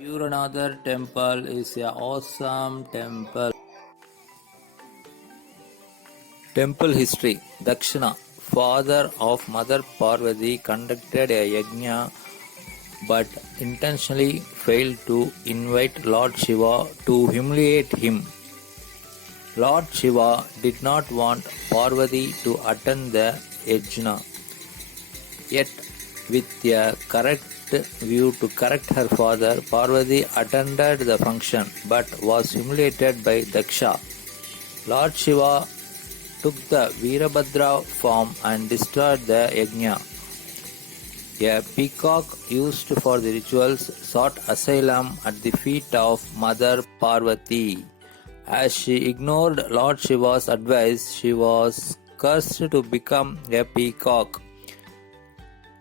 Mayuranadar temple is a awesome temple. Temple history. Dakshina, father of Mother Parvati, conducted a yajna but intentionally failed to invite Lord Shiva to humiliate him. Lord Shiva did not want Parvati to attend the yajna, yet with a correct view to correct her father, Parvati attended the function but was humiliated by Daksha. Lord Shiva took the Veerabhadra form and destroyed the yajna. A peacock used for the rituals sought asylum at the feet of Mother Parvati. As she ignored Lord Shiva's advice, she was cursed to become a peacock.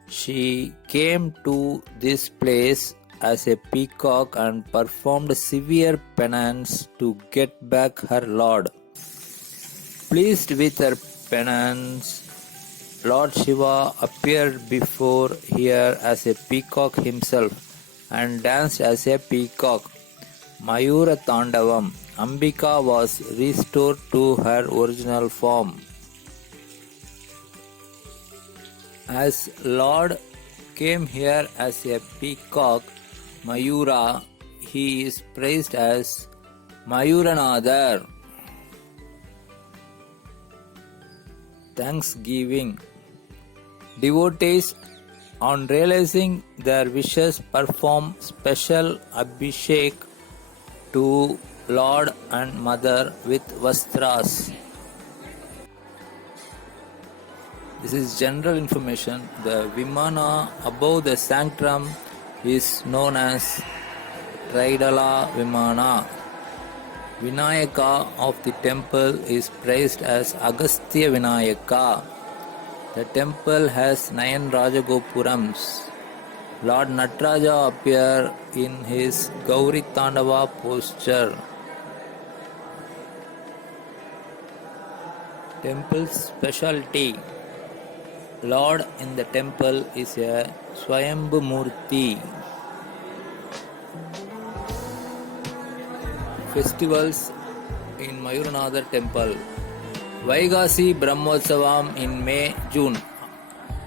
She came to this place as a peacock and performed severe penance to get back her lord. Pleased with her penance, Lord Shiva appeared before her as a peacock himself and danced as a peacock. Mayura Tandavam. Ambika was restored to her original form. As Lord came here as a peacock, Mayura, he is praised as Mayuranadar. Thanksgiving. Devotees, on realizing their wishes, perform special abhishek to Lord and Mother with vastras. This is general information. The Vimana above the sanctum is known as Tridala Vimana. Vinayaka of the temple is praised as Agastya Vinayaka. The temple has 9 Rajagopurams. Lord Nataraja appears in his Gauri Tandava posture. Temple specialty. Lord in the temple is a Swayambhu Murti. Festivals in Mayuranadar temple. Vaigasi Brahmotsavam in May, June.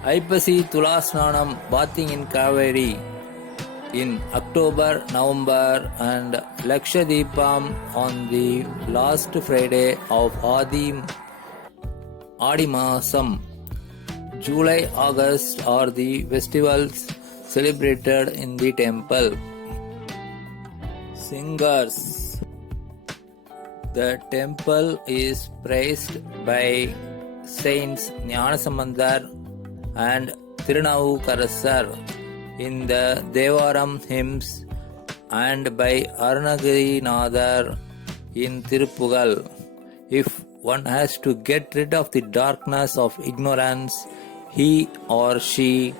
Aipasi Tulasnanam bathing in Kaveri in October, November, and Lakshadipam on the last Friday of Adi Masam. July, August are the festivals celebrated in the temple. Singers. The temple is praised by saints Jnanasambandar and Tirunavukarasar in the Devaram hymns and by Arunagirinathar in Tirupugal. If one has to get rid of the darkness of ignorance, he or she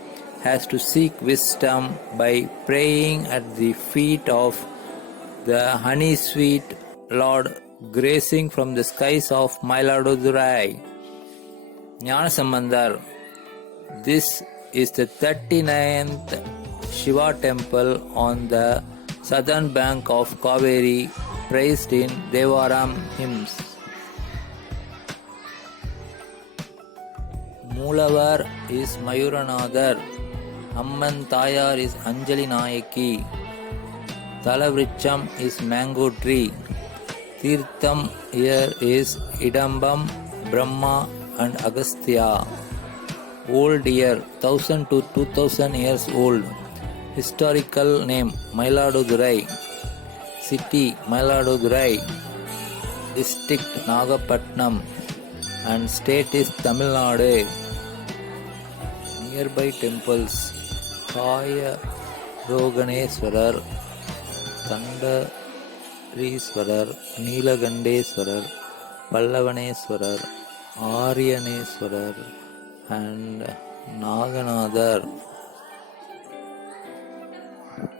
has to seek wisdom by praying at the feet of the honey-sweet Lord gracing from the skies of Mayiladurai. Jnanasambandar. This is the 39th Shiva temple on the southern bank of Kaveri, praised in Devaram hymns. Moolavar is Mayuranadar. Amman Tayar is Anjali Nayaki. Talavriccham is mango tree. Tirtham here is Idambam, Brahma and Agastya. Old year 1000 to 2000 years old. Historical name Mayiladurai. City Mayiladurai. District Nagapatnam. And state is Tamil Nadu. Nearby temples Kaya Roganeswarar, Thandariswarar, Neelagandeswarar, Pallavaneswarar, Aryaneswarar and Naganadar.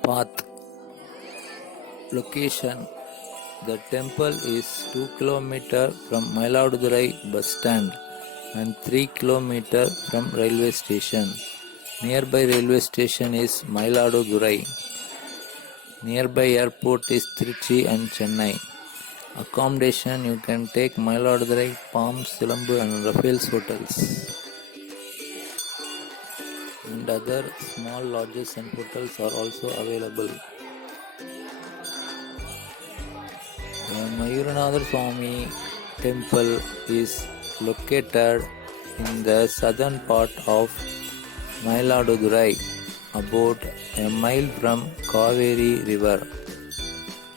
Path. Location. The temple is 2 km from Mayiladurai bus stand and 3 km from railway station. Nearby railway station is Mayiladurai. Nearby airport is Trichy and Chennai. Accommodation you can take Mayiladurai, Palms, Silambu and Rafael's hotels. And other small lodges and hotels are also available. The Mayuranadar Swami temple is located in the southern part of Mayiladurai, about a mile from Kaveri river.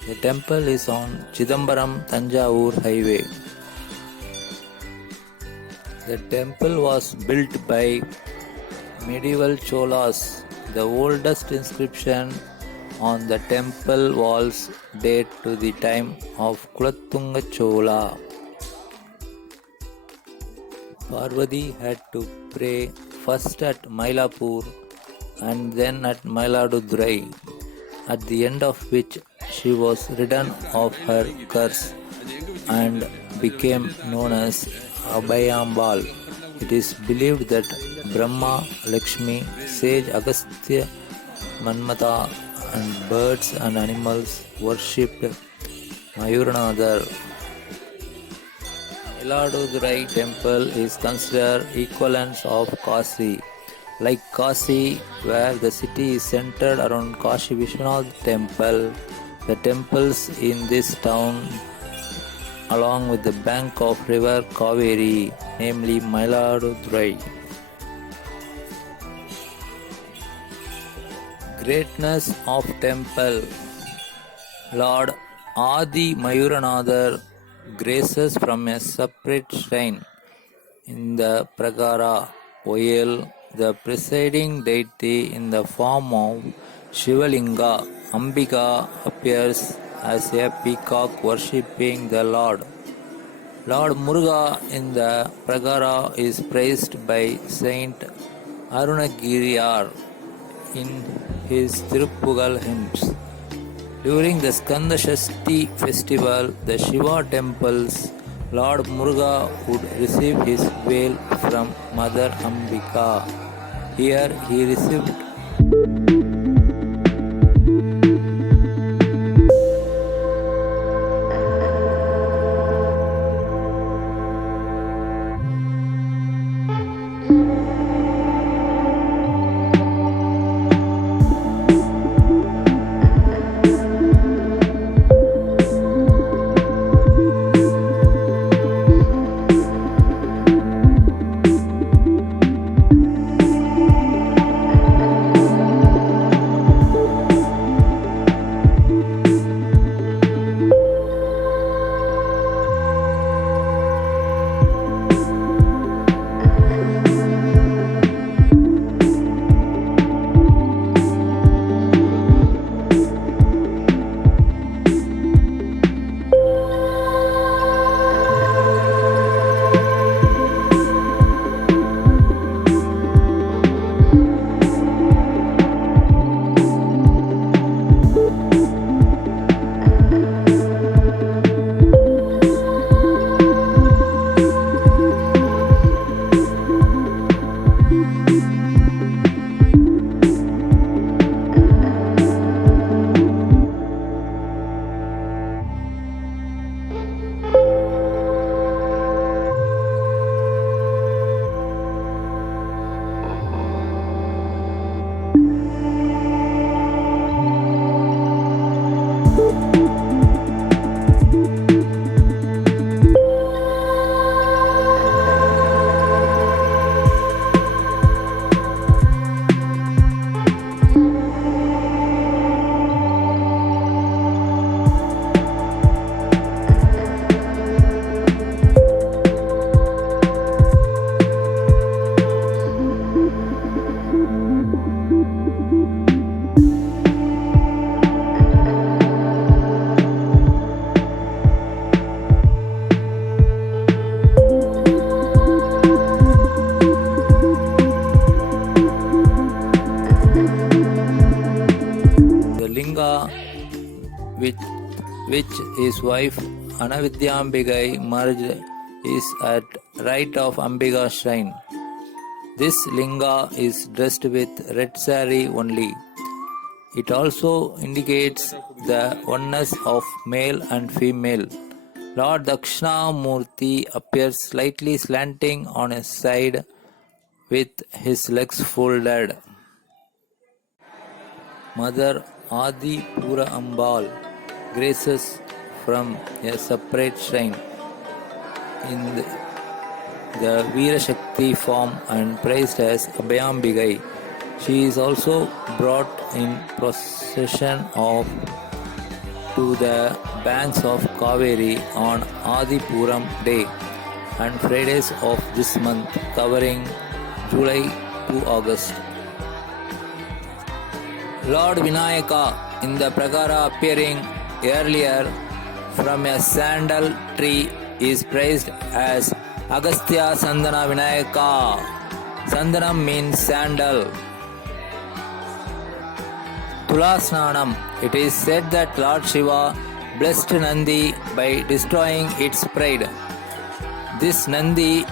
The temple is on Chidambaram Tanjavur highway. The temple was built by medieval Cholas. The oldest inscription on the temple walls date to the time of Kulatunga Chola. Parvati had to pray first at Mylapore and then at Mayiladurai, at the end of which she was ridden of her curse and became known as Abhayambal. It is believed that Brahma, Lakshmi, sage Agastya, Manmatha and birds and animals worshipped Mayuranadar. Mayiladurai temple is considered equivalent of Kasi. Like Kasi, where the city is centered around Kashi Vishwanath temple, the temples in this town along with the bank of river Kaveri, namely Mayiladurai. Greatness of temple. Lord Adi Mayuranadar graces from a separate shrine in the Pragara, while the presiding deity in the form of Shivalinga, Ambika, appears as a peacock worshipping the Lord. Lord Muruga in the Pragara is praised by Saint Arunagiriyar in his Tiruppugal hymns. During the Skanda Shashti festival, the Shiva temples, Lord Muruga would receive his veil from Mother Ambika. Here he received with which his wife Anavidyambigai merged is at right of Ambika shrine. This linga is dressed with red saree only. It also indicates the oneness of male and female. Lord Dakshinamurti appears slightly slanting on his side with his legs folded. Mother Adi Pura Ambal graces from a separate shrine in the Veerashakti form and praised as Abhayambigai. She is also brought in procession to the banks of Kaveri on Adipuram day and Fridays of this month, covering July to August. Lord Vinayaka in the Pragara appearing earlier from a sandal tree is praised as Agastya Sandana Vinayaka. Sandanam means sandal. Tulasnanam. It is said that Lord Shiva blessed Nandi by destroying its pride. This Nandi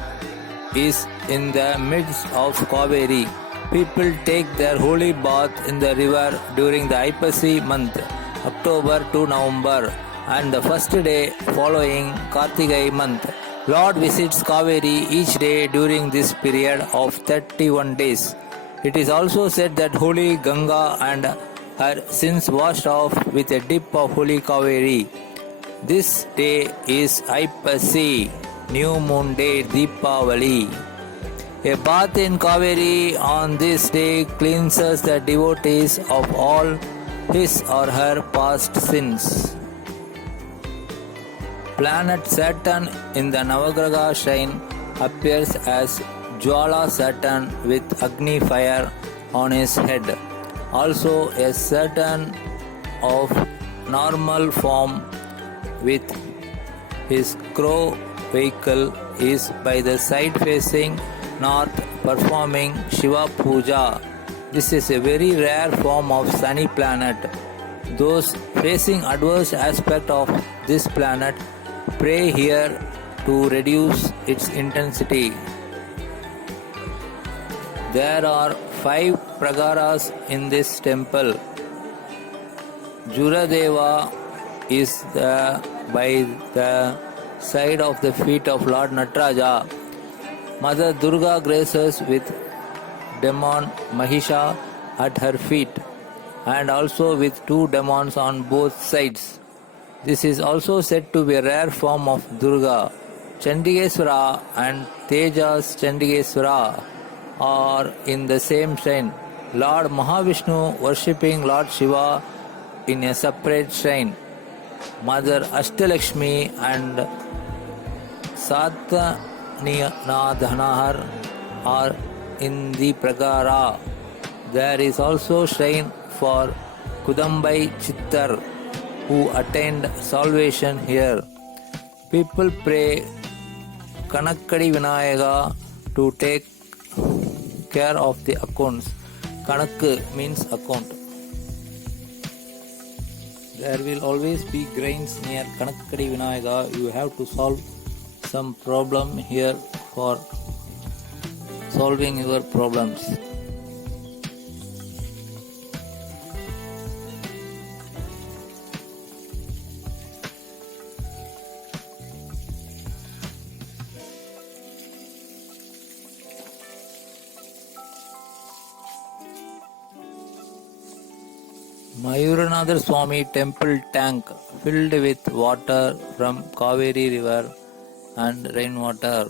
is in the midst of Kaveri. People take their holy bath in the river during the Aipasi month, October to November, and the first day following Kartigai month. Lord visits Kaveri each day during this period of 31 days. It is also said that holy Ganga and her sins washed off with a dip of holy Kaveri. This day is Aipasi, new moon day Deepavali. A bath in Kaveri on this day cleanses the devotees of all his or her past sins. Planet Saturn in the Navagraha shrine appears as Jwala Saturn with Agni fire on his head. Also, a Saturn of normal form with his crow vehicle is by the side facing north performing Shiva Puja. This is a very rare form of sunny planet. Those facing adverse aspect of this planet pray here to reduce its intensity. There are 5 pragaras in this temple. Juradeva is by the side of the feet of Lord Nataraja. Mother Durga graces with demon Mahisha at her feet and also with 2 demons on both sides. This is also said to be a rare form of Durga. Chandigeswara and Tejas Chandigeswara are in the same shrine. Lord Mahavishnu worshipping Lord Shiva in a separate shrine. Mother Ashtalakshmi and Satyanadhanar are in the Pragara. There is also shrine for Kudambai Chittar who attained salvation here. People pray Kanakkadi Vinayaka to take care of the accounts. Kanakku means account. There will always be grains near Kanakkadi Vinayaka. You have to solve some problem here for solving your problems. Mayuranatha Swami temple tank filled with water from Kaveri river and rainwater.